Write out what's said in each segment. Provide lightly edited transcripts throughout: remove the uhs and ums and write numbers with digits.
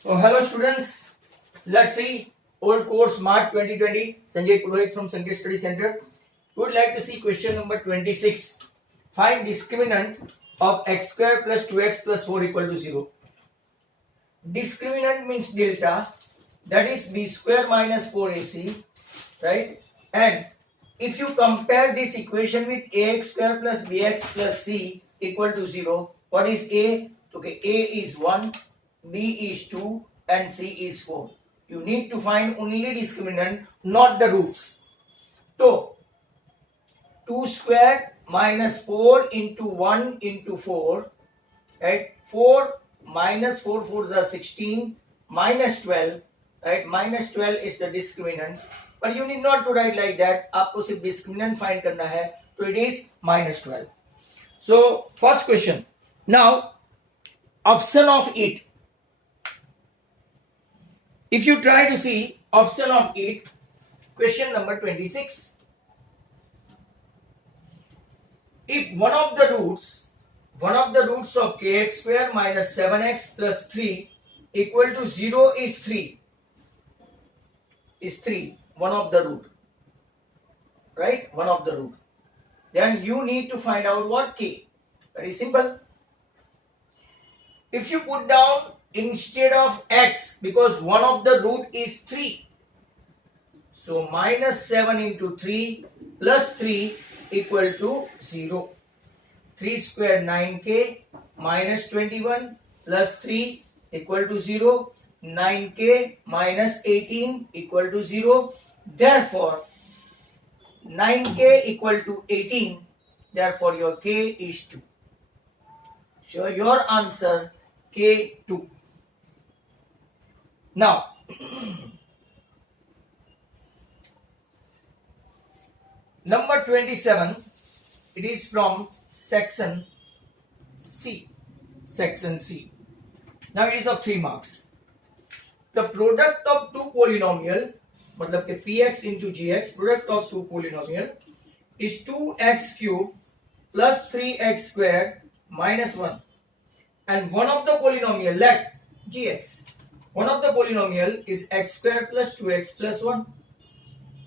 So, hello students. Let's see old course March 2020. Sanjay Purohit from Sanjay Study Center. We would like to see question number 26. Find discriminant of x square plus 2x plus 4 equal to 0. Discriminant means delta, that is b square minus 4ac, right? And if you compare this equation with ax square plus bx plus c equal to 0, what is a? Okay, a is 1, b is 2 and c is 4. You need to find only discriminant, not the roots. So 2 square minus 4 into 1 into 4, right? 4 minus 4 4s are 16 minus 12, right? Minus 12 is the discriminant, but you need not to write like that. आपको सिर्फ discriminant find करना है, तो it is minus 12. So first question. Now option of it. If you try to see option of it, question number 26. If one of the roots of kx square minus 7x plus 3 equal to 0 is 3, one of the root, right? One of the root. Then you need to find out what k. Very simple. If you put down instead of x, because one of the root is 3, so minus 7 into 3 plus 3 equal to 0. 3 square 9k minus 21 plus 3 equal to 0. 9k minus 18 equal to 0. Therefore 9k equal to 18. Therefore your k is 2. So your answer k2. Now number 27, it is from section C. Now it is of 3 marks. The product of two polynomial, मतलब के px into gx, product of two polynomial is 2x cube plus 3x square minus 1. And one of the polynomial, let gx, one of the polynomial is x square plus 2x plus 1.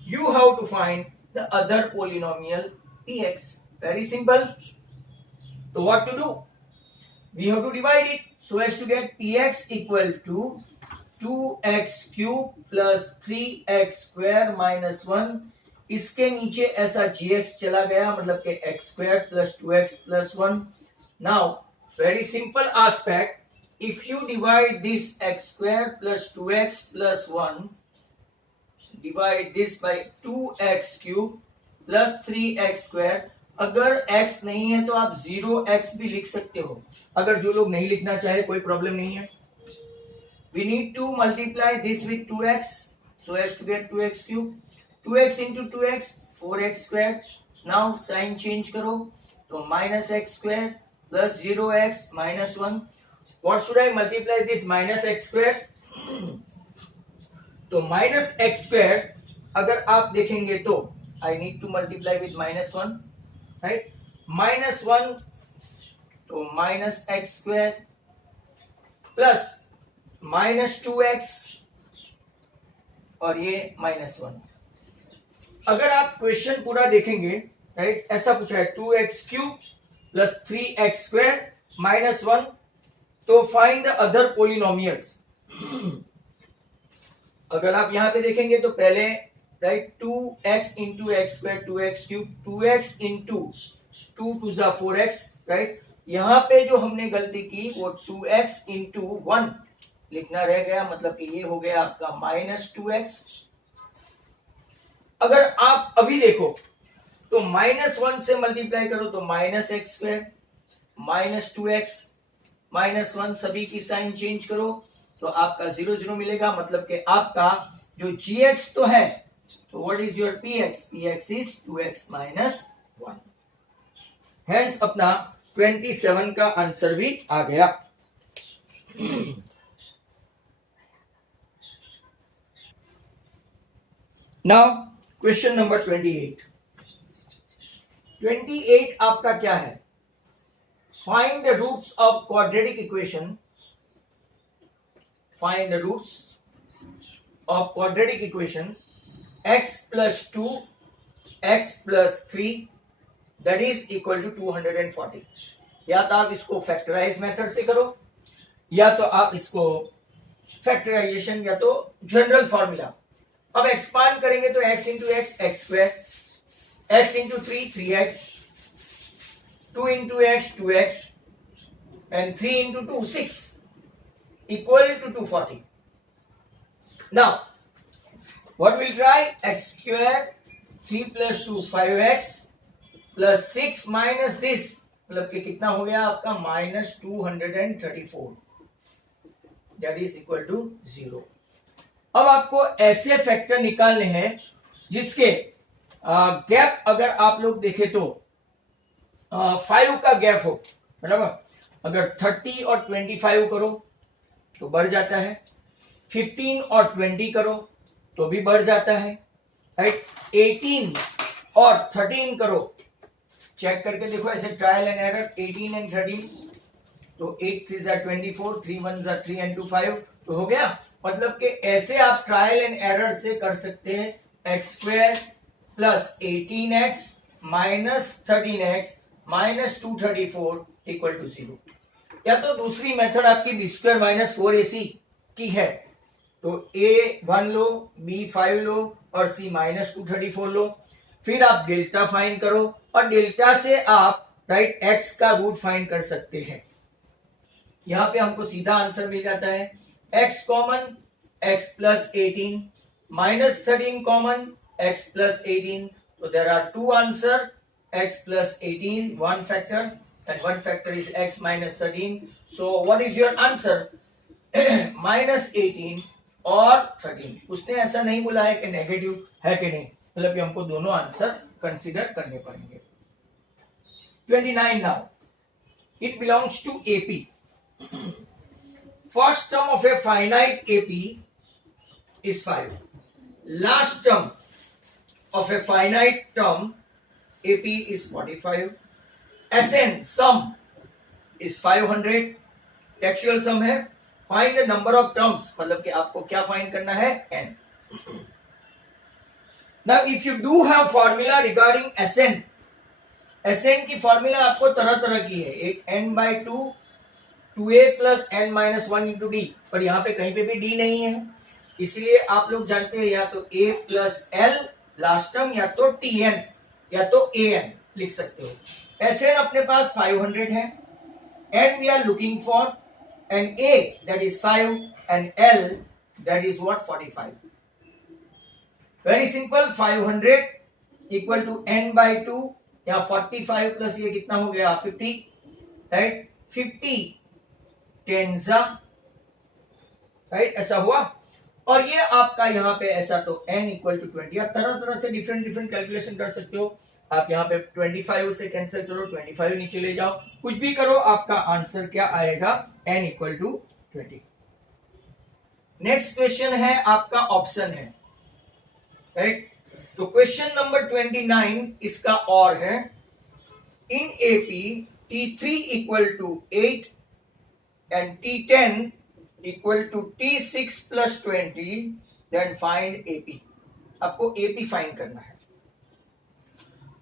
You have to find the other polynomial px. Very simple. So what to do? We have to divide it so as to get px equal to 2x cube plus 3x square minus 1. इसके नीचे ऐसा gx चला गया, मतलब के x square plus 2x plus 1. Now very simple aspect. If you divide this x square plus 2x plus 1, divide this by 2x cube plus 3x square. अगर x नहीं है तो आप 0x भी लिख सकते हो. अगर जो लोग नहीं लिखना चाहे कोई प्रॉब्लम नहीं है. We need to multiply this with 2x so as to get 2x cube. 2x into 2x 4x square. Now sign change करो तो minus x square plus 0x minus 1. What should I multiply this minus x square? तो minus x square अगर आप देखेंगे तो I need to multiply with minus 1, right? Minus 1 तो minus x square plus minus 2x और ये minus 1. अगर आप क्वेश्चन पूरा देखेंगे, राइट, ऐसा पूछा है 2x cube plus 3x square minus 1. तो फाइंड द अदर पोलिनोमियल्स. अगर आप यहां पे देखेंगे तो पहले, right, 2x into x square 2x cube, 2x into 2 two जा 4x, राइट. यहां पे जो हमने गलती की वो 2x इंटू 1 लिखना रह गया, मतलब कि ये हो गया आपका माइनस 2x. अगर आप अभी देखो तो माइनस 1 से मल्टीप्लाई करो तो minus x square minus 2x minus 1, सभी की साइन चेंज करो तो आपका 0 0 मिलेगा, मतलब कि आपका जो gx तो है, तो what is your px? px is 2x minus 1. Hence अपना 27 का आंसर भी आ गया. Now question number 28. 28 आपका क्या है? Find the roots of quadratic equation find the roots of quadratic equation x plus 2 x plus 3 that is equal to 240. या तो आप इसको फैक्टराइज मेथड से करो या तो आप इसको फैक्टराइजेशन या तो जनरल फॉर्मूला. अब एक्सपांड करेंगे तो x into x x square, x into 3 3x, 2 into x 2x and 3 into 2 6 equal to 240. Now what we'll try, x square 3 plus 2 5x plus 6 minus this मतलब कि कितना हो गया आपका minus 234 that is equal to 0. अब आपको ऐसे factor निकालने हैं जिसके गैप अगर आप लोग देखें तो 5 का गैप हो, मतलब अगर 30 और 25 करो तो बढ़ जाता है, 15 और 20 करो तो भी बढ़ जाता है, राइट. 18 और 13 करो, चेक करके देखो ऐसे ट्रायल एंड एरर. 18 एंड 13 तो 8 3 जा 24, 3 1 जा 3 and 2 5 तो हो गया. मतलब कि ऐसे आप ट्रायल एंड एरर से कर सकते हैं. X square plus 18x minus 13x minus 234 equal to 0. या तो दूसरी मेथड आपकी बी स्क्वायर माइनस 4ac की है, तो a1 लो, b5 लो और c माइनस 234 लो. फिर आप डेल्टा फाइंड करो और डेल्टा से आप राइट x का रूट फाइंड कर सकते हैं. यहां पे हमको सीधा आंसर मिल जाता है. x common x plus 18 minus 13 common x plus 18. तो there are two answer, x plus 18 one factor and one factor is x minus 13. So what is your answer? minus 18 और 13. उसने ऐसा नहीं बोला है कि नेगेटिव है कि नहीं, मतलब कि हमको दोनों आंसर कंसीडर करने पड़ेंगे. 29 now. It belongs to AP. First term of a finite AP is 5. Last term of a finite term AP is 45. SN sum is 500. Actual sum है. Find the number of terms, मतलब कि आपको क्या find करना है, n. Now if you do have formula regarding SN, SN की formula आपको तरह तरह की है. एक n by 2 2a plus n minus 1 into d, पर यहाँ पे कहीं पे भी d नहीं है, इसलिए आप लोग जानते हैं या तो a plus l last term या तो tn या तो an लिख सकते हो. SN अपने पास 500 है, n we are looking for, and a that is 5 and l that is what 45. Very simple. 500 equal to n by 2 या 45 प्लस ये कितना हो गया 50, राइट. 50 10 जा, राइट, ऐसा हुआ. और ये आपका यहाँ पे ऐसा तो n इक्वल टू 20. आप तरह तरह से डिफरेंट कैलकुलेशन कर सकते हो. आप यहाँ पे 25 से कैंसिल करो, 25 नीचे ले जाओ, कुछ भी करो, आपका आंसर क्या आएगा, n equal to 20. Next question है आपका ऑप्शन है, राइट. तो क्वेश्चन नंबर 29 इसका और है. In AP T3 equal to 8 and T10 equal to T6 plus 20, then find AP. आपको एपी फाइंड करना है.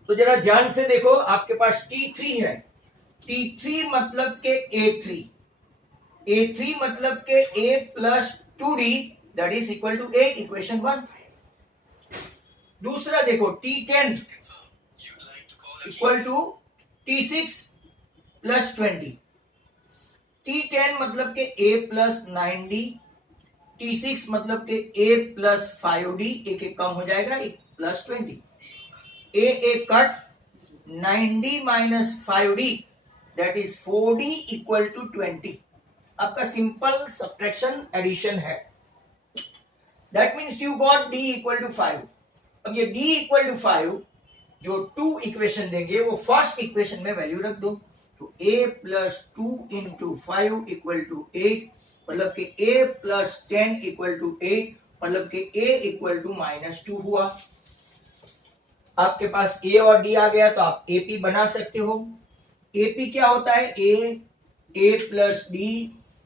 तो जरा ध्यान से देखो, आपके पास T3 है. T3 मतलब के A3, A3 मतलब के A plus 2D that is equal to 8, equation 1. दूसरा देखो T10 equal to T6 plus 20. T10 मतलब के A प्लस 9D, T6 मतलब के A प्लस 5D, एक एक कम हो जाएगा, एक plus 20. A cut, 9D minus 5D that is 4D equal to 20. आपका सिंपल सब्ट्रैक्शन एडिशन है. That means you got D equal to 5. अब ये D इक्वल टू 5 जो 2 इक्वेशन देंगे वो फर्स्ट इक्वेशन में वैल्यू रख दो. तो A plus 2 into 5 equal to 8, मतलब कि A प्लस 10 इक्वल टू 8, मतलब कि A इक्वल टू माइनस 2 हुआ. आपके पास A और D आ गया तो आप AP बना सकते हो. AP क्या होता है, A plus D,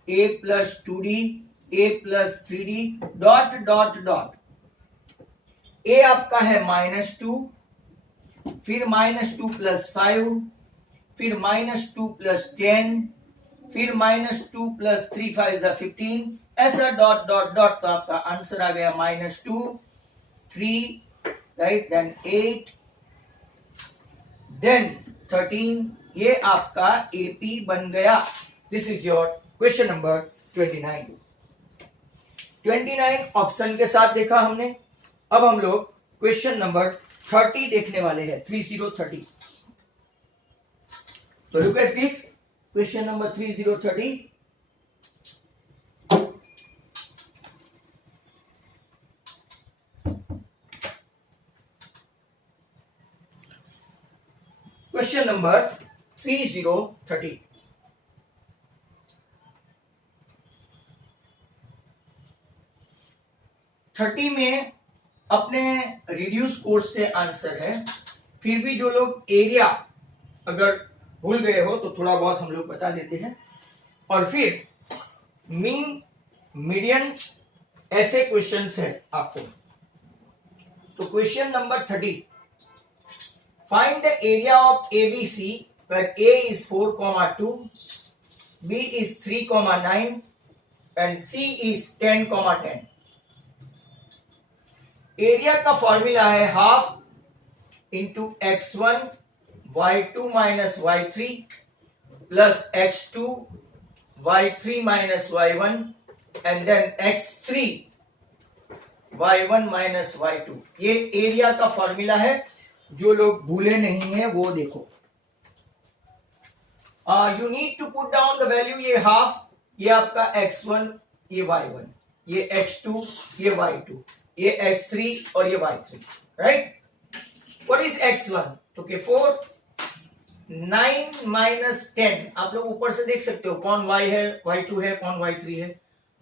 A plus 2D a plus 3d dot dot dot, a आपका है -2, फिर -2 प्लस 5, फिर -2 प्लस 10, फिर -2 प्लस 3 5 15, ऐसा डॉट डॉट डॉट, तो आपका आंसर आ गया -2 3, राइट, देन 8, देन 13, ये आपका एपी बन गया। This is your question number 29। 29 option के साथ देखा हमने। अब हम लोग क्वेश्चन नंबर 30 देखने वाले हैं, 3030। तो look at this question number 3030। Question number 3030। Thirty में अपने रिड्यूस कोर्स से आंसर है, फिर भी जो लोग एरिया अगर भूल गए हो तो थोड़ा बहुत हम लोग बता देते हैं, और फिर मीन मीडियन ऐसे क्वेश्चंस है आपको। तो question number 30, find the area of ABC where a is 4,2, b is 3,9 and c is 10,10। Area का फॉर्मूला है half into x1 y2 minus y3 plus x2 y3 minus y1 and then x3 y1 minus y2। ये area का formula है, जो लोग भूले नहीं है वो देखो। You need to put down the value. ये हाफ, ये आपका x1, ये y1, ये x2, ये y2, ये x3 और ये y3, right. What is x1? तो के 4, 9 माइनस 10, आप लोग ऊपर से देख सकते हो कौन y है, y2 है, कौन y3 है,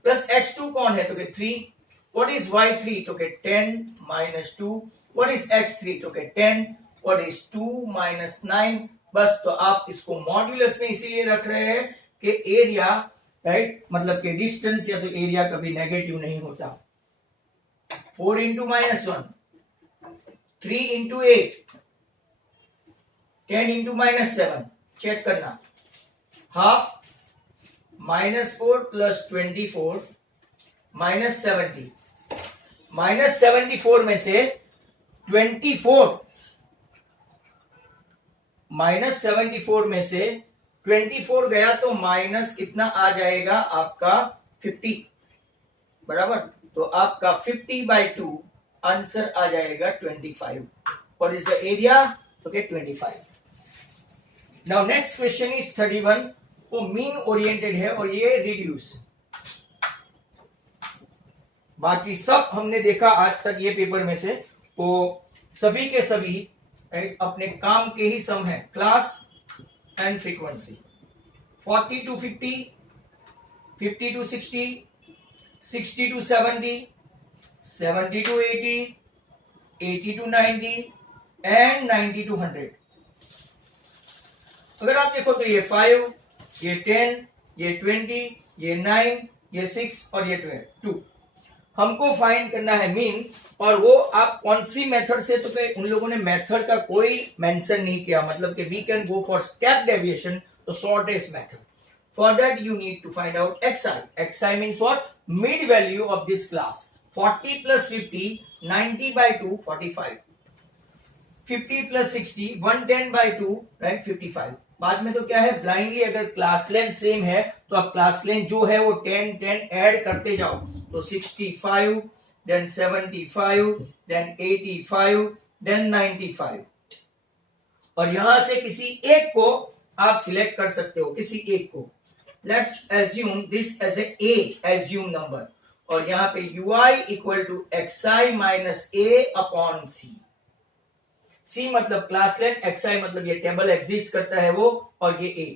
प्लस x2 कौन है, तो के 3। What is y3? तो के 10 माइनस 2। What is x3? तो के 10। What is 2 minus 9। बस, तो आप इसको मॉड्यूलस में इसीलिए रख रहे हैं कि एरिया, राइट, मतलब कि डिस्टेंस या तो एरिया कभी नेगेटिव नहीं होता। 4 इंटू -1, 3 इंटू 8, 10 इंटू -7, चेक करना। हाफ -4 प्लस 24 -70, -74 में से 24, -74 में से 24 गया तो माइनस कितना आ जाएगा आपका 50, बराबर। तो आपका 50/2 आंसर आ जाएगा 25। What is the area? Okay, 25। Now next question is 31। वो मीन ओरिएंटेड है और ये रिड्यूस। बाकी सब हमने देखा आज तक ये पेपर में से, वो सभी के सभी अपने काम के ही सम है, class and frequency. 40 to 50, 50 to 60, 60 to 70, 70 to 80, 80 to 90 and 90 to 100। अगर आप देखो तो ये 5, ये 10, ये 20, ये 9, ये 6 और ये 2। हमको फाइंड करना है मीन, और वो आप कौन सी मेथड से, तो उन लोगों ने मेथड का कोई मेंशन नहीं किया, मतलब कि we can go for step deviation, तो shortest method. For that you need to find out xi। xi means what? Mid value of this class. 40 plus 50, 90/2, 45। 50 plus 60, 110/2, right, 55। बाद में तो क्या है, ब्लाइंडली अगर क्लास लेंथ सेम है तो आप क्लास लेंथ जो है वो 10 10 ऐड करते जाओ, तो 65, then 75, then 85, then 95। और यहां से किसी एक को आप सिलेक्ट कर सकते हो, किसी एक को। Let's assume this as a assume number, और यहाँ पे ui equal to xi minus a upon c। c मतलब क्लास लेंथ, xi मतलब ये टेबल एग्जिस्ट करता है वो, और ये a।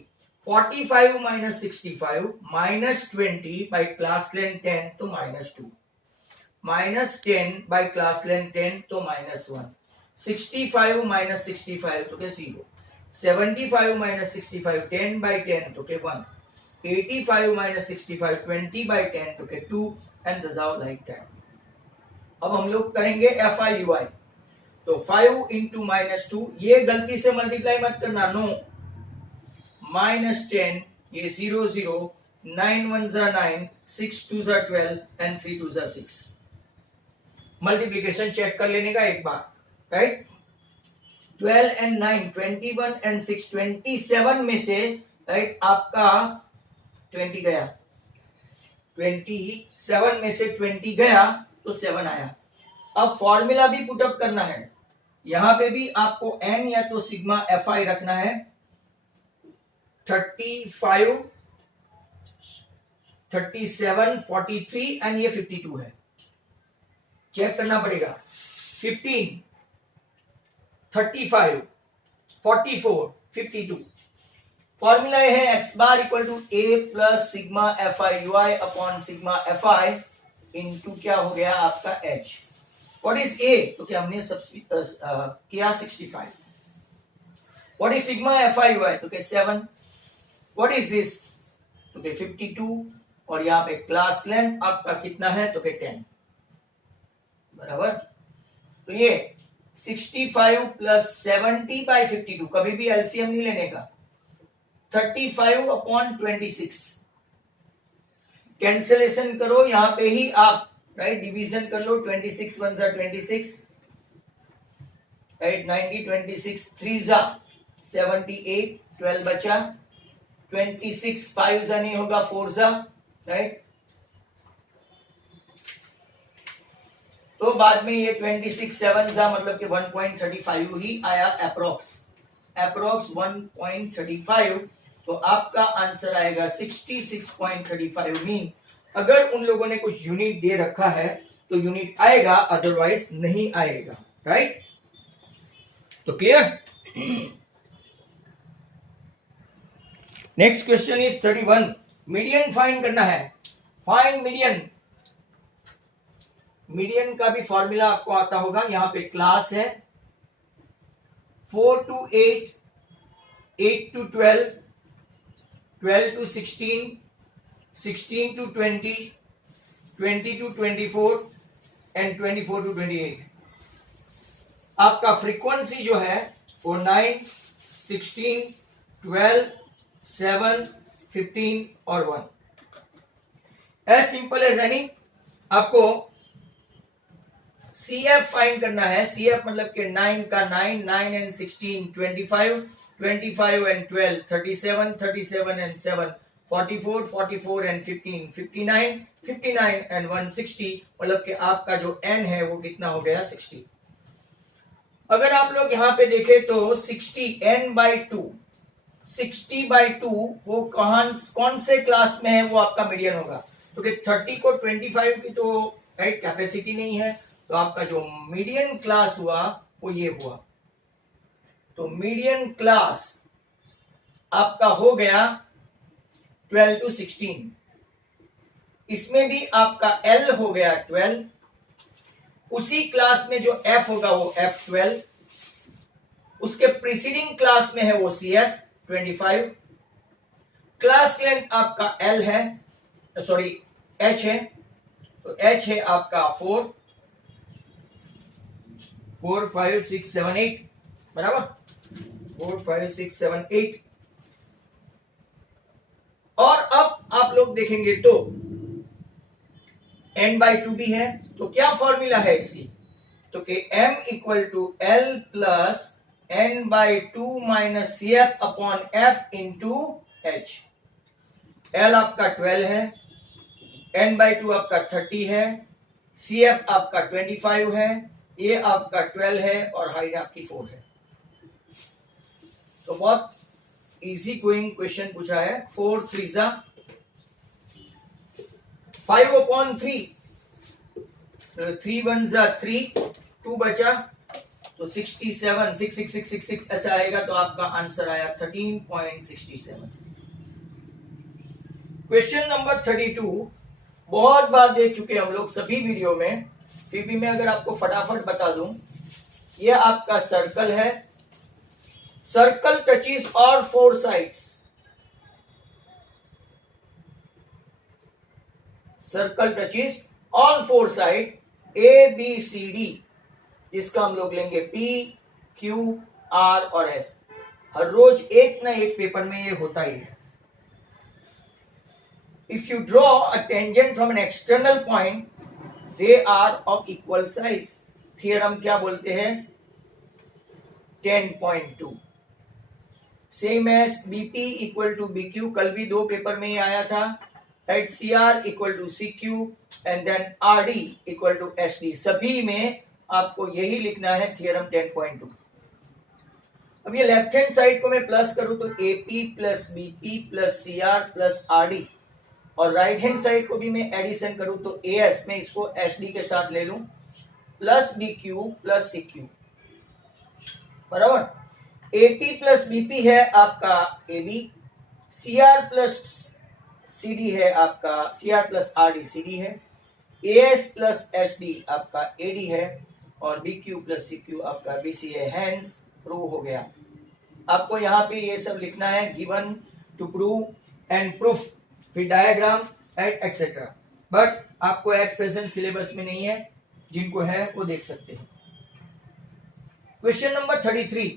45 minus 65 minus 20 by class length 10 तो -2, माइनस 10 बाई क्लास लेंथ 10 तो -1। 65 माइनस 65 तो के 0। 75 माइनस 65 10/10 तो के 1। 85 minus 65, 20 by 10 तो के 2 and the result like that. अब हम लोग करेंगे FIUI, तो 5 into minus 2, ये गलती से मल्टीप्लाई मत करना, नो, minus 10, ये 0 0, 9 1 जा 9, 6 2 जा 12 and 3 2 जा 6. मल्टीप्लीकेशन चेक कर लेने का एक बार, राइट. 12 and 9, 21 and 6, 27 में से, राइट, आपका 20 गया, 27 में से 20 गया तो 7 आया. अब फॉर्मूला भी पुटअप करना है, यहां पे भी आपको n या तो सिग्मा fi रखना है. 35, 37, 43 एंड ये 52 है, चेक करना पड़ेगा. 15, 35, 44, 52. फॉर्मूला है x bar equal to a plus sigma FIUI upon sigma FI into क्या हो गया आपका h. What is a? तो क्या हमने किया 65. What is sigma FIUI? तो क्या 7. What is this? तो क्या 52. और यहाँ पे क्लास लेंथ आपका कितना है? तो क्या 10. बराबर. तो ये 65 प्लस 70 बाई 52, कभी भी एलसीएम नहीं लेने का. 35 अपॉन 26, कैंसिलेशन करो यहां पे ही आप, राइट, डिवीजन कर लो. 26 1 जा 26, राइट, 90 26 3 जा 78, 12 बचा. 26 5 जा नहीं होगा, 4 जा, राइट. तो बाद में ये 26 7 जा मतलब कि 1.35 ही आया अप्रोक्स 1.35. तो आपका आंसर आएगा 66.35. मीन अगर उन लोगों ने कुछ यूनिट दे रखा है तो यूनिट आएगा, अदरवाइज नहीं आएगा, राइट. तो clear. Next question is 31. Median find करना है. Find median. मीडियन का भी फॉर्मूला आपको आता होगा. यहां पे क्लास है 4 to 8, 8 to 12, 12 to 16, 16 to 20, 20 to 24 and 24 to 28. आपका फ्रीक्वेंसी जो है वो 9, 16, 12, 7, 15 और 1. As simple as any. आपको CF फाइंड करना है. CF मतलब कि 9 का 9, 9 and 16 25, 25 and 12 37, 37 and 7 44, 44 and 15 59, 59 and 1 60. मतलब कि आपका जो n है वो कितना हो गया 60. अगर आप लोग यहाँ पे देखें तो 60 n by 2, 60 by 2 वो कौन से क्लास में है वो आपका मीडियन होगा. क्योंकि 30 को 25 की तो राइट कैपेसिटी नहीं है, तो आपका जो मीडियन क्लास हुआ वो ये हुआ. तो मीडियन क्लास आपका हो गया 12 to 16. इसमें भी आपका L हो गया 12. उसी क्लास में जो F होगा वो F12. उसके प्रीसीडिंग क्लास में है वो CF 25. क्लास लेंथ आपका L है, सॉरी H है, तो H है आपका 4 5 6 7 8. बराबर. 4 5 6 7 8. और अब आप लोग देखेंगे तो n by 2 भी है. तो क्या फॉर्मूला है इसकी? तो कि m equal to L plus n by 2 minus CF upon F into H. L आपका 12 है, n by 2 आपका 30 है, CF आपका 25 है, ये आपका 12 है और हाइट आपकी 4 है. तो बहुत इजी गोइंग क्वेश्चन पूछा है. 4 3 जा 5 अपॉन 3, 3 1 जा 3, 2 बचा तो 67, 6 6 6 6 6 ऐसा आएगा. तो आपका आंसर आया 13.67. क्वेश्चन नंबर 32 बहुत बार देख चुके हम लोग सभी वीडियो में, फिर भी मैं अगर आपको फटाफट बता दूं. ये आपका सर्कल है. Circle touches all 4 sides. Circle touches on four side A B C D, जिसका हम लोग लेंगे पी क्यू आर और एस। हर रोज एक ना एक पेपर में ये होता ही है। If you draw a tangent from an external point they are of equal size. Theorem क्या बोलते हैं? 10.2। Same as BP equal to BQ, कल भी दो पेपर में ही आया था, right. CR equal to CQ and then RD equal to SD. सभी में आपको यही लिखना है थियरम 10.2। अब ये लेफ्ट हैंड साइड को मैं प्लस करूं तो AP plus BP plus CR plus RD, और राइट हैंड साइड को भी मैं एडिशन करूं तो एएस, मैं इसको एसडी के साथ ले लूं, प्लस बीक्यू प्लस सीक्यू, बराबर। एपी प्लस बीपी है आपका एबी, सीआर प्लस सीडी है आपका, सीआर प्लस आरडी सीडी है, एएस प्लस एसडी आपका एडी है, और बीक्यू प्लस सीक्यू आपका बीसी है। हैंस प्रूव हो गया। आपको यहाँ पे ये सब लिखना है, given to prove and proof, फिर डायग्राम एट एक्सेट्रा, बट आपको एट प्रेजेंट सिलेबस में नहीं है, जिनको है वो देख सकते हैं। Question number 33।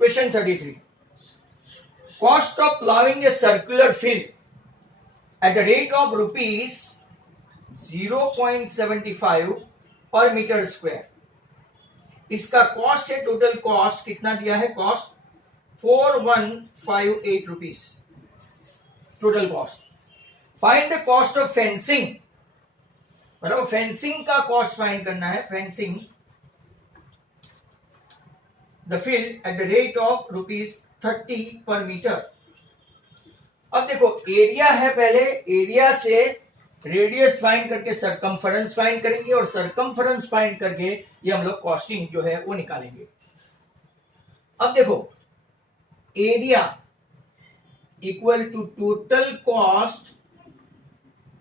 Question 33, cost of ploughing a circular field at the rate of rupees 0.75 पर मीटर स्क्वायर। इसका कॉस्ट है, टोटल कॉस्ट कितना दिया है? Cost 4158 rupees total cost. Find the cost of fencing, मतलब फेंसिंग का कॉस्ट फाइंड करना है। Fencing the field at the rate of rupees 30 पर मीटर। अब देखो एरिया है, पहले एरिया से रेडियस फाइंड करके सरकमफरेंस फाइंड करेंगे, और सरकमफरेंस फाइंड करके ये हम लोग कॉस्टिंग जो है वो निकालेंगे। अब देखो area equal to total cost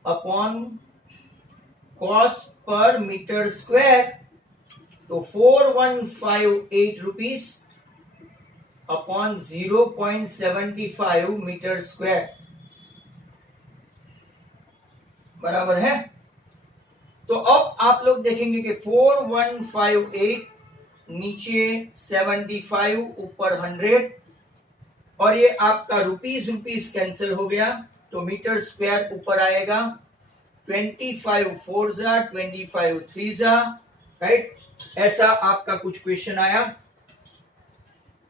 upon cost per metre square, तो 4158 रुपीज अपॉन 0.75 मीटर स्क्वायर, बराबर है। तो अब आप लोग देखेंगे कि 4158 नीचे 75 ऊपर 100, और ये आपका रुपीज रुपीज कैंसिल हो गया, तो मीटर स्क्वायर ऊपर आएगा। 25 4 जा, 25 3 जा, राइट। ऐसा आपका कुछ क्वेश्चन आया।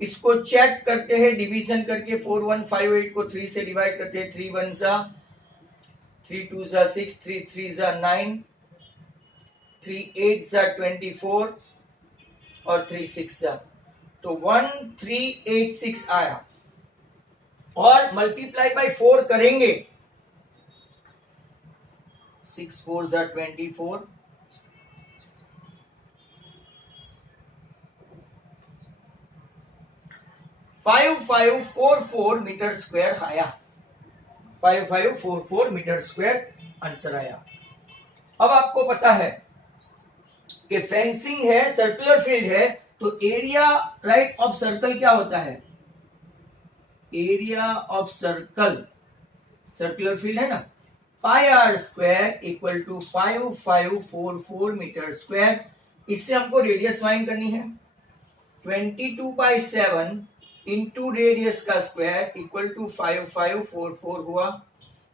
इसको चेक करते हैं डिवीजन करके। 4158 को 3 से डिवाइड करते हैं, 3 1 जा, 3 2 जा 6, 3 3 जा 9, 3 8 जा 24 और 3 6 जा, तो 1386 आया। और मल्टीप्लाई बाय 4 करेंगे, 6 4 जा 24, 5544 मीटर स्क्वायर आया। 5544 मीटर स्क्वायर आंसर आया। अब आपको पता है कि फेंसिंग है, सर्कुलर फील्ड है, तो एरिया राइट ऑफ सर्कल क्या होता है? Area of circle, circular field है ना, pi are square equal to 5544 metre square. इससे हमको रेडियस फाइंड करनी है। 22/7 इंटू रेडियस का स्क्वायर इक्वल टू 5544 हुआ,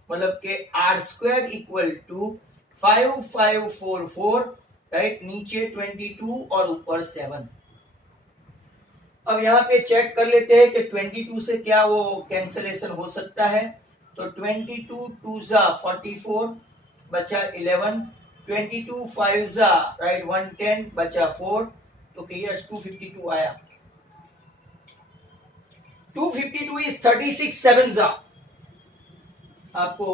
मतलब के R square equal to 5544, right. नीचे 22 और ऊपर 7। अब यहाँ पे चेक कर लेते हैं कि 22 से क्या वो कैंसलेशन हो सकता है, तो 22 2 जा 44 बचा 11, 22 5 जा राइट 110 बचा 4, तो यस 252 आया। 252 इज 36 7 जा। आपको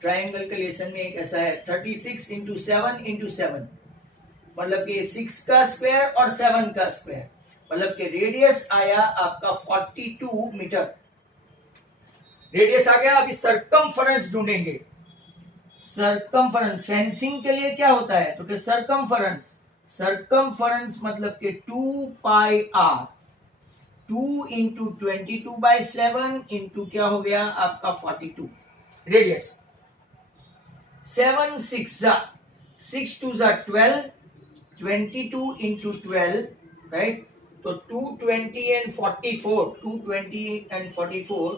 ट्राइंगल के लेसन में एक ऐसा है 36 इंटू 7 इंटू 7, मतलब कि 6 का स्क्वायर और 7 का स्क्वायर, मतलब कि रेडियस आया आपका 42 मीटर। रेडियस आ गया। अभी सरकमफरेंस ढूंढेंगे। सरकमफरेंस फेंसिंग के लिए क्या होता है, तो कि सरकमफरेंस, सरकमफरेंस मतलब कि 2 पाई आर, 2 इंटू 22/7 इंटू क्या हो गया आपका 42 रेडियस। 7 6 जा 6 2 जा 12, 22 इंटू 12 राइट। तो 220 and 44 220 and 44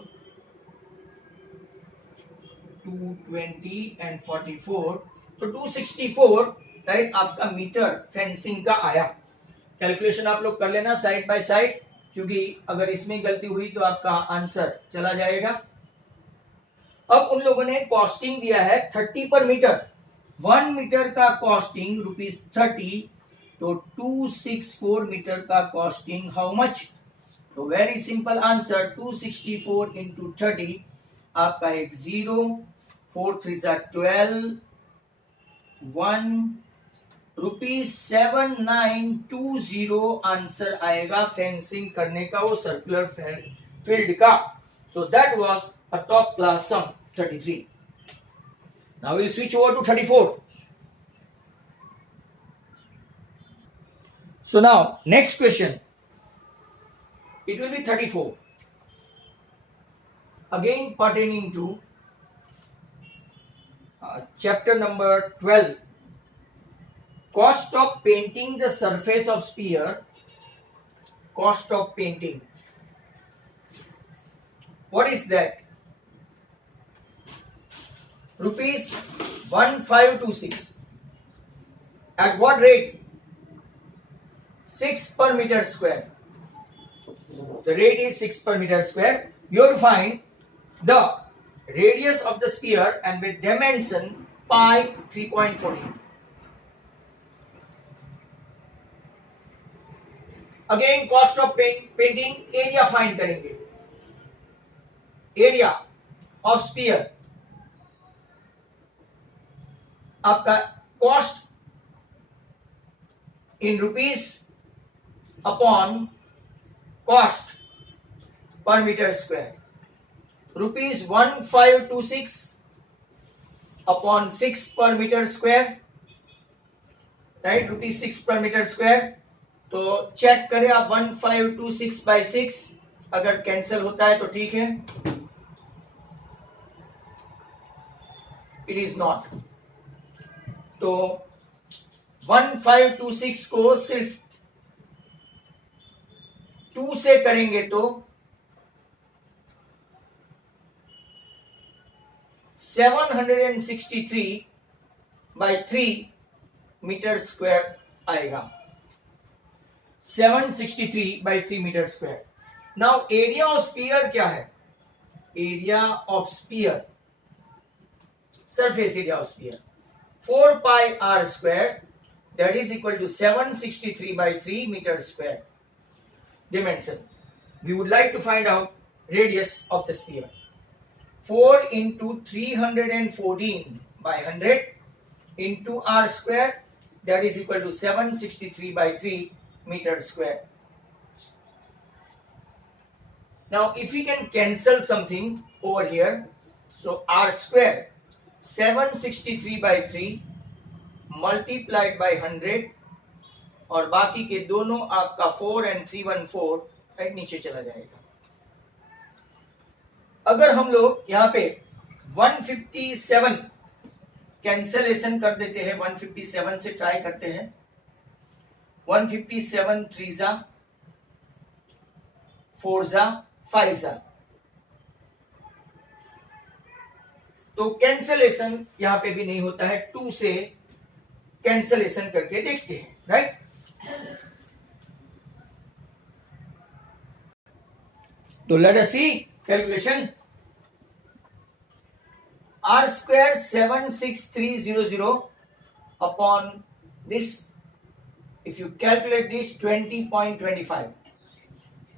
220 and 44 तो 264 राइट आपका मीटर फेंसिंग का आया। कैलकुलेशन आप लोग कर लेना साइड बाय साइड, क्योंकि अगर इसमें गलती हुई तो आपका आंसर चला जाएगा। अब उन लोगों ने कॉस्टिंग दिया है 30 पर मीटर। 1 मीटर का कॉस्टिंग ₹30, तो 264 मीटर का कॉस्टिंग हाउ मच। तो वेरी सिंपल आंसर 264 इंटू 30 आपका एक 0, 4 3 12, 1 ₹7920 आंसर आएगा फेंसिंग करने का, वो सर्कुलर फील्ड का। So that was a top class sum 33. Now we'll switch over to 34. So now next question, it will be 34, again pertaining to chapter number 12, cost of painting the surface of sphere. Cost of painting, what is that? ₹1526. At what rate? 6 per meter square. The rate is 6 per meter square. You have to find the radius of the sphere and with dimension pi 3.14. Again cost of painting, area find करेंगे। area of sphere आपका cost in rupees upon cost per metre square, ₹1526 upon 6 per metre square right, ₹6 per metre square. तो check करें आप 1526/6, अगर cancel होता है तो ठीक है, इट इज नॉट। तो 1526 को सिर्फ 2 से करेंगे तो 763/3 मीटर स्क्वायर आएगा। 763/3 metre square. Now area of sphere क्या है? Area of sphere, surface area of sphere 4 pi r square, that is equal to 763/3 meter square. Dimension, we would like to find out radius of the sphere. 4 into 314/100 into r square, that is equal to 763/3 meter square. Now if we can cancel something over here, so r square 763/3 multiplied by 100 और बाकी के दोनों आपका 4 and 314 right नीचे चला जाएगा। अगर हम लोग यहाँ पे 157 कैंसलेशन कर देते हैं, 157 से ट्राई करते हैं, 157 3 जा 4 जा 5 जा, तो कैंसलेशन यहां पे भी नहीं होता है। 2 से कैंसलेशन करके देखते हैं राइट। तो late us C calculation. r square 76300 upon this, if you calculate this 20.25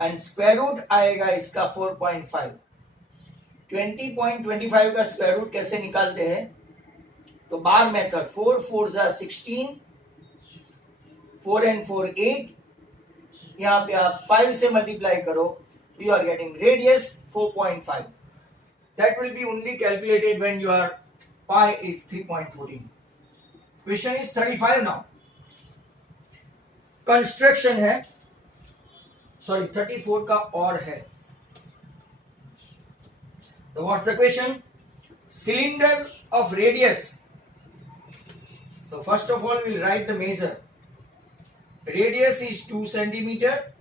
and square root आएगा इसका 4.5। 20.25 का स्क्वायर रूट कैसे निकालते हैं? तो बार मेथड, 4 4 जा 16, 4 and 4 8, यहाँ पे आप 5 से मल्टीप्लाई करो तो you are getting radius 4.5. That will be only calculated when your pi is 3.14. Question is 35 now. Construction है, सॉरी 34 का और है. So what's the question? Cylinder of radius. So first of all we'll write the measure. Radius is 2 centimeter.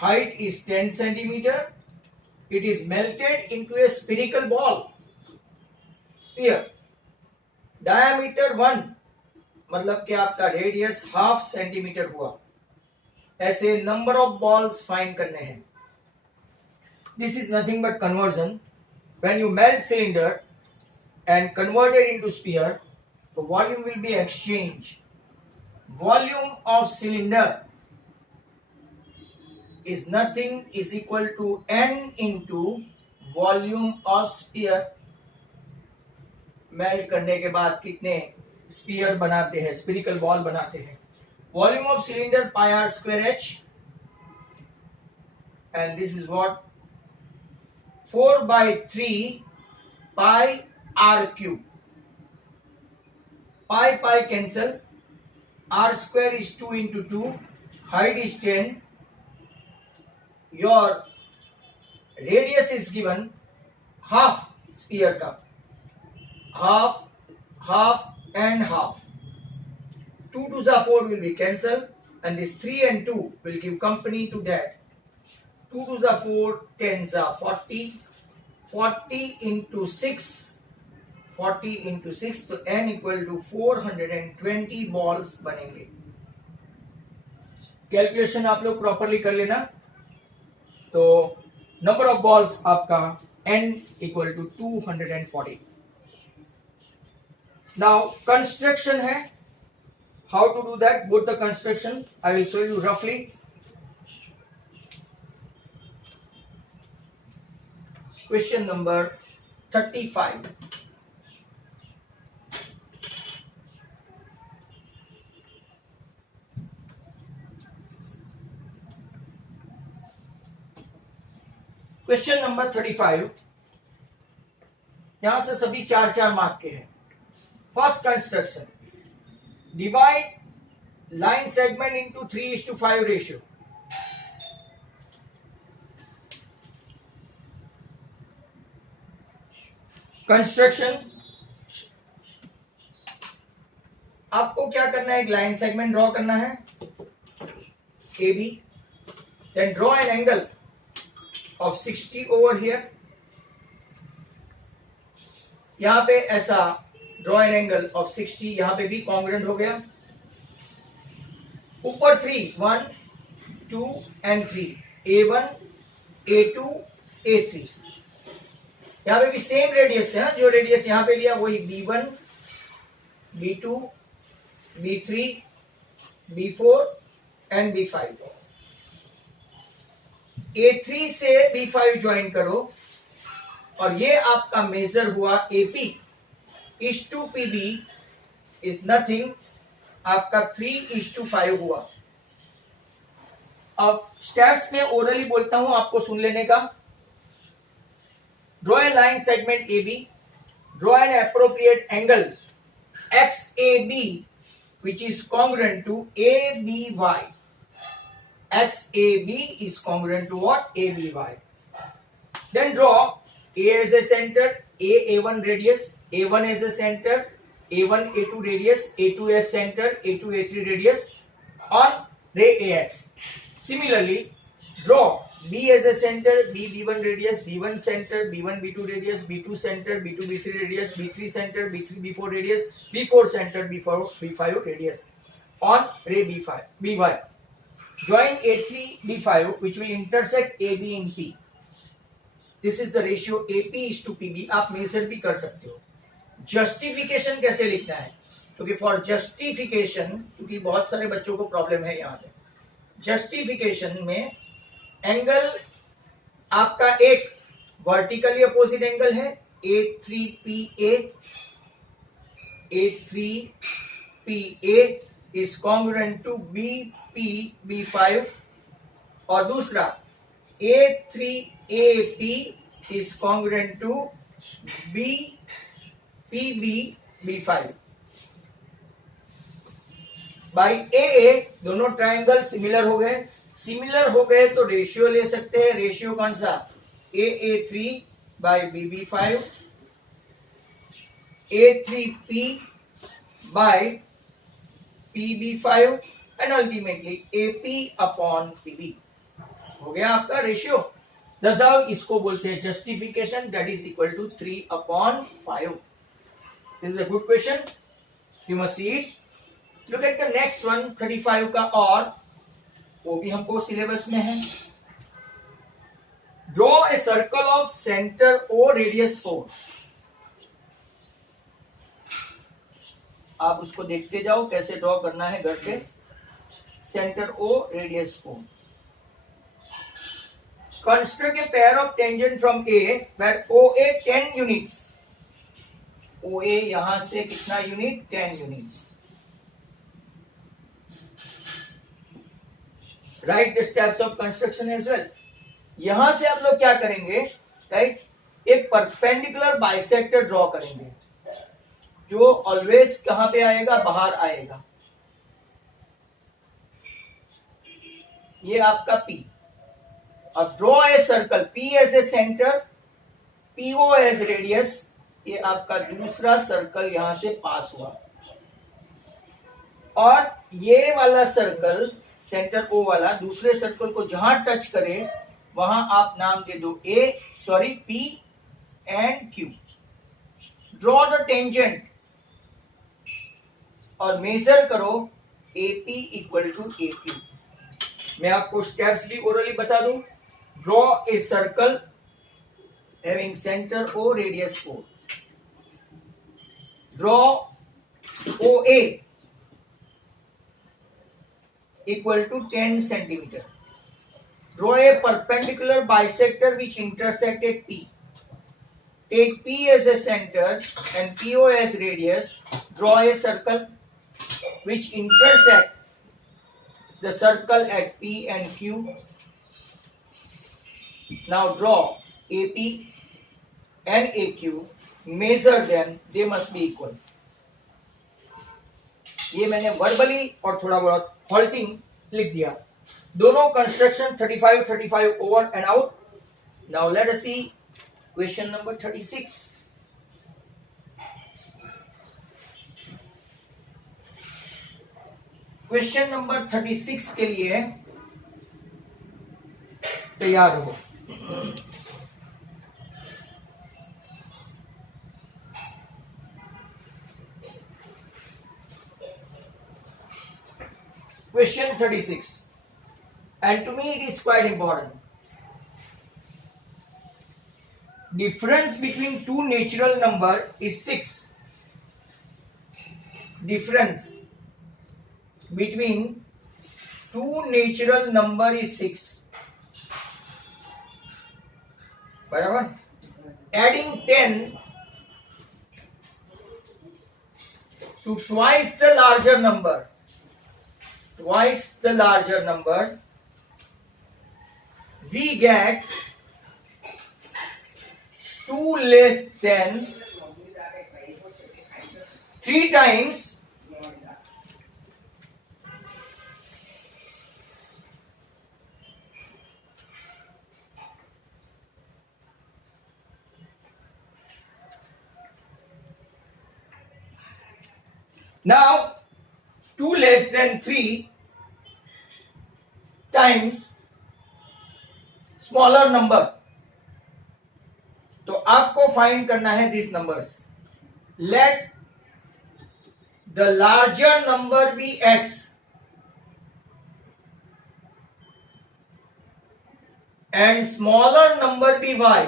Height is 10 centimeter. It is melted into a spherical ball. Sphere. Diameter 1. मतलब कि आपका radius half centimetre हुआ. ऐसे number of balls find करने हैं. This is nothing but conversion. When you melt cylinder and convert it into sphere, the volume will be exchanged. Volume of cylinder is nothing is equal to n into volume of sphere. Melt करने के बाद कितने spear बनाते हैं, spherical ball बनाते हैं. Volume of cylinder pi are square h, and this is what 4/3 pi r cube. Pi cancel. R square is 2 into 2. Height is 10. Your radius is given half sphere का. Half, half and half. 2 2s are 4 will be cancelled, and this 3 and 2 will give company to that. 2 2s are 4, 10s are 40. 40 into 6. 40 into 6 तो n equal to 420 balls बनेंगे. Calculation आप लोग properly कर लेना. तो number of balls आपका n equal to 240. Now construction है. How to do that? Both the construction I will show you रफली. Question number 35. Question number 35. यहां से सभी 4-4 मार्क के हैं. First construction. Divide line segment into 3:5 ratio. Construction. आपको क्या करना है? एक लाइन सेगमेंट ड्रॉ करना है A B. Then draw an angle of 60 over here. यहां पे ऐसा ड्रॉ एन एंगल ऑफ 60. यहां पे भी कॉन्ग्रुएंट हो गया. ऊपर 3 1 2 and 3 A1 A2 A3. यहां पे भी सेम रेडियस है. जो रेडियस यहां पे लिया वही B1 B2 B3 B4 and B5. A3 से B5 ज्वाइन करो और ये आपका मेजर हुआ AP is to PB is nothing. आपका 3:5 हुआ. अब स्टेप्स में ओरली बोलता हूं, आपको सुन लेने का. Draw a line segment AB. Draw an appropriate angle XAB which is congruent to ABY. XAB is congruent to what? ABY. Then draw A as a center, A1 radius, A1 as a center, A1 A2 radius, A2 as center, A2 A3 radius on ray AX. Similarly, draw B as a center, B1 radius, B1 center, B1 B2 radius, B2 center, B2 B3 radius, B3 center, B3 B4 radius, B4 center, B4 B5 radius on ray BY. Join A3 B5 which will intersect AB in P. This is the ratio AP is to PB. आप major भी कर सकते हो. Justification कैसे लिखना है? क्योंकि for justification, क्योंकि बहुत सारे बच्चों को प्रॉब्लम है यहाँ पे. जस्टिफिकेशन में एंगल आपका एक वर्टिकली अपोजिट एंगल है A3PA. A3PA is congruent to BP5. और दूसरा A3AP is congruent to BPB5. By AA दोनों ट्रायंगल सिमिलर हो गए. सिमिलर हो गए तो रेशियो ले सकते हैं। रेशियो कौन सा? AA3 by BB5, A3P by PB5 and ultimately AP upon PB। हो गया आपका रेशियो। दसाओ इसको बोलते हैं justification, that is equal to 3/5। This is a good question, you must see it. Look at the next one 35 का, और वो भी हमको सिलेबस में है। Draw a circle of centre O radius 4। आप उसको देखते जाओ कैसे ड्रॉ करना है घर पे। Centre O radius 4। Construct a pair of tangent from A where OA 10 units. OA यहां से कितना unit? 10 units. Write the steps of construction as well. यहां से आप लोग क्या करेंगे? राइट, एक परपेंडिकुलर बाइसेक्टर ड्रॉ करेंगे जो ऑलवेज कहां पे आएगा? बाहर आएगा। ये आपका P। अब draw a circle, P as a centre, PO as radius. ये आपका दूसरा सर्कल यहां से पास हुआ, और ये वाला सर्कल सेंटर O वाला दूसरे सर्कल को जहां टच करे वहां आप नाम दे दो P and Q। Draw the tangent और मेजर करो AP इक्वल टू AQ। मैं आपको स्टेप्स भी ओरली बता दूं। Draw a circle having centre O radius 4। Draw OA equal to 10 centimeter. Draw a perpendicular bisector which intersected P. Take P as a center and PO as radius. Draw a circle which intersect the circle at P and Q. Now draw AP and AQ. Measure them. They must be equal. ये मैंने verbally और थोड़ा बहुत halting लिख दिया। दोनों construction 35 over and out. Now let us see question number 36। Question number 36 के लिए तैयार हो। Question 36, and to me it is quite important. Difference between two natural number is 6. Difference between two natural number is 6. बराबर? Adding 10 to twice the larger number. Twice the larger number, we get 2 less than 3 times now 2 less than 3 times smaller number. तो आपको find करना है this numbers. Let the larger number be x and smaller number be y।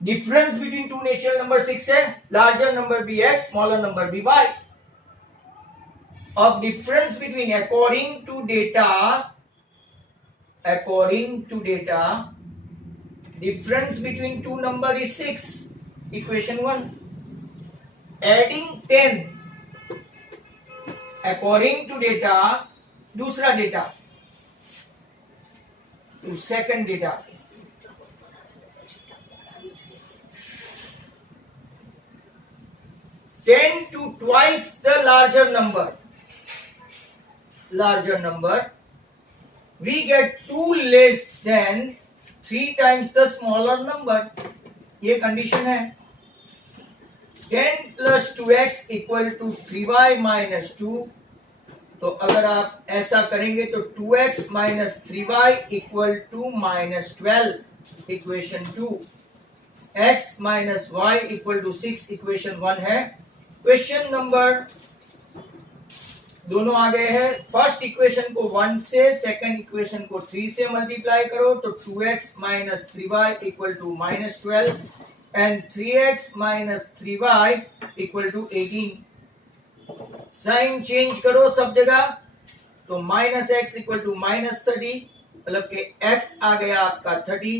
Difference between two natural number 6 है। Larger number be x, smaller number be y। Of difference between according to data, difference between two number is 6. Equation 1. Adding 10 according to data, दूसरा data to second data. 10 to twice the larger number, we get 2 less than 3 times the smaller number. ये condition है. 10 plus 2x equal to 3y minus 2. तो अगर आप ऐसा करेंगे तो 2x minus 3y equal to minus 12, equation 2. x minus y equal to 6, equation 1 है. Question number दोनों आ गए हैं. फर्स्ट इक्वेशन को 1 से, सेकंड इक्वेशन को 3 से मल्टीप्लाई करो तो 2x minus 3y equal to minus 12 and 3x minus 3y equal to 18. Sign change करो सब जगह तो minus x equal to minus 30, मतलब के x आ गया आपका 30.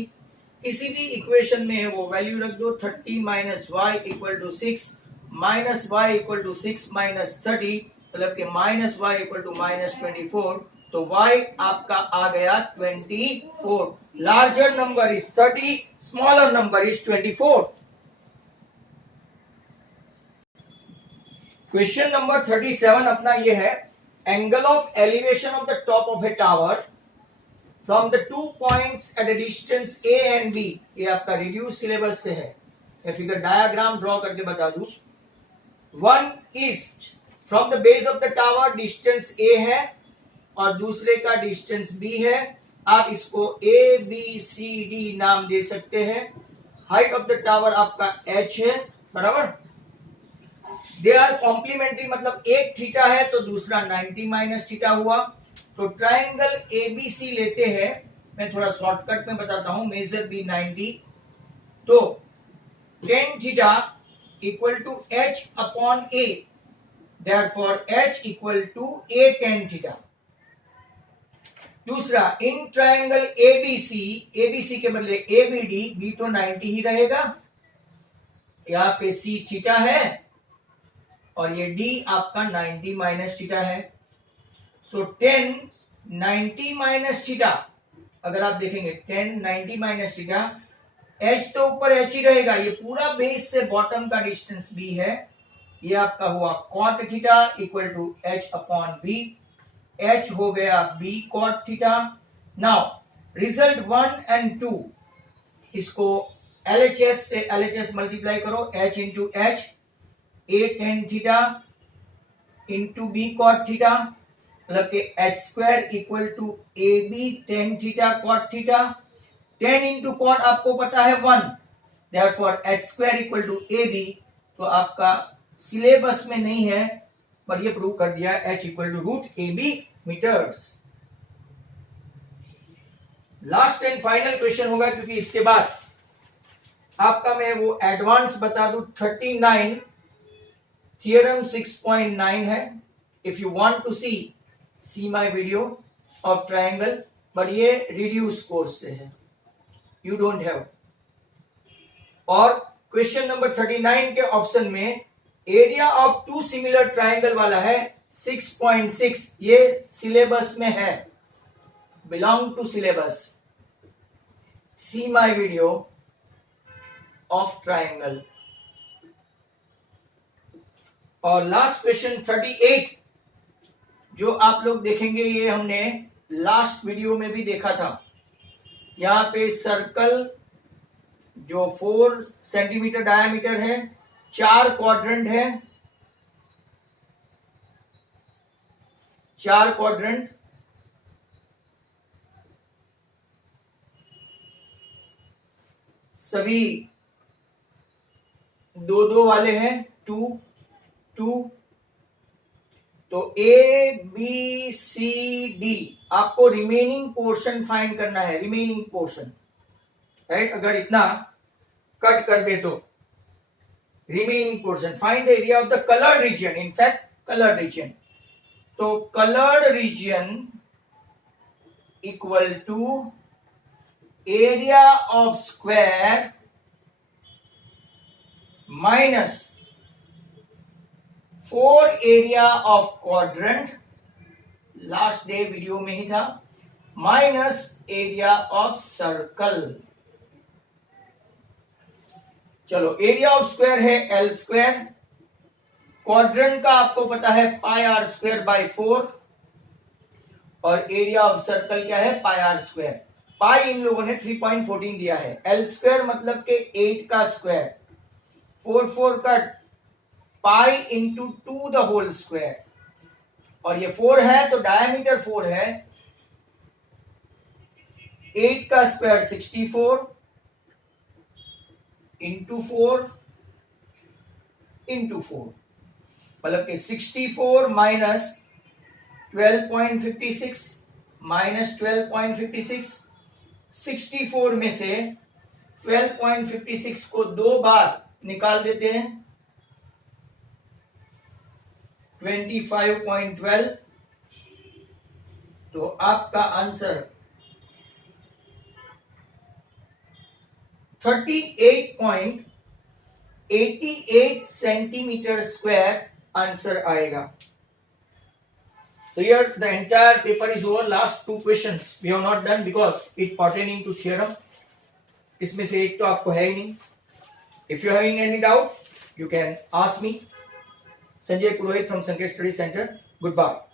किसी भी इक्वेशन में वो वैल्यू रख दो. 30 minus y equal to 6, minus y equal to 6 minus 30, मतलब के minus y equal to minus 24. तो y आपका आ गया 24. Larger number is 30, smaller number is 24. Question number 37 अपना ये है. Angle of elevation of the top of a tower from the 2 points at a distance a and b. ये आपका reduce syllabus से है. मैं फिगर डायग्राम ड्रॉ करके बता दूं. One east from the base of the tower, distance a है और दूसरे का डिस्टेंस b है. आप इसको a b c d नाम दे सकते हैं. हाइट ऑफ द टावर आपका h है, बराबर. दे आर कॉम्प्लीमेंट्री, मतलब एक थीटा है तो दूसरा 90 माइनस थीटा हुआ. तो ट्राइंगल एबीसी लेते हैं. मैं थोड़ा शॉर्टकट में बताता हूं. मेजर बी 90, तो tan theta equal to h upon a, therefore h equal to a tan theta. दूसरा, इन ट्राइंगल एबीसी, एबीसी के बदले एबीडी, बी तो 90 ही रहेगा. यहां पे c थीटा है और ये d आपका 90 माइनस थीटा है. सो 10 90 माइनस थीटा, अगर आप देखेंगे 10 90 माइनस थीटा, h तो ऊपर h ही रहेगा. ये पूरा बेस से बॉटम का डिस्टेंस b है. ये आपका हुआ cot theta equal to h upon b. h हो गया b cot theta. Now result 1 and 2, इसको LHS से LHS मल्टीप्लाई करो. h into h, a tan theta into b cot theta, मतलब के h square equal to A B tan theta cot theta. tan into cot आपको पता है 1, therefore h square equal to A B. तो आपका syllabus में नहीं है पर ये प्रूव कर दिया h equal to root A B metres. Last and final question होगा क्योंकि इसके बाद आपका मैं वो एडवांस बता दूं. 39 थियरम 6.9 है. If you want to see my video of triangle, but ये रिड्यूस कोर्स से है, यू डोंट हैव. और क्वेश्चन नंबर 39 के ऑप्शन में area of two similar triangle वाला है 6.6. ये सिलेबस में है, belong to syllabus. See my video of triangle. और लास्ट क्वेश्चन 38 जो आप लोग देखेंगे, ये हमने लास्ट वीडियो में भी देखा था. यहां पे सर्कल जो 4 सेंटीमीटर डायमीटर है, 4 क्वाड्रेंट है, 4 क्वाड्रेंट. सभी 2-2 वाले हैं, 2 2. तो ए बी सी डी आपको रिमेनिंग पोर्शन फाइंड करना है. Remaining portion, right. अगर इतना कट कर दे तो remaining portion. Find the area of the coloured region. In fact coloured region, तो coloured region equal to area of square minus 4 area of quadrant, last day video में ही था, माइनस एरिया ऑफ सर्कल. चलो, area of square है L square quadrant का आपको पता है पाई आर स्क्वायर बाई 4 और एरिया ऑफ सर्कल क्या है पाई आर स्क्वायर। पाई इन लोगों ने 3.14 दिया है। एल स्क्वायर मतलब के 8 का स्क्वायर, 4 का pi into 2 the whole square, और ये 4 है तो डायमीटर 4 है। 8 का स्क्वायर 64 इंटू 4 इंटू 4, मतलब कि 64 माइनस 12.56 माइनस 12.56, 64 में से 12.56 को 2 बार निकाल देते हैं, 25.12, तो आपका आंसर 38.88 सेंटीमीटर स्क्वायर आंसर आएगा। So here the entire paper is over. Last 2 questions we have not done because it pertaining to theorem. इसमें से एक तो आपको है ही नहीं. If you are having any doubt, you can ask me. Sanjay Purohit from Sanket Study Center. Goodbye.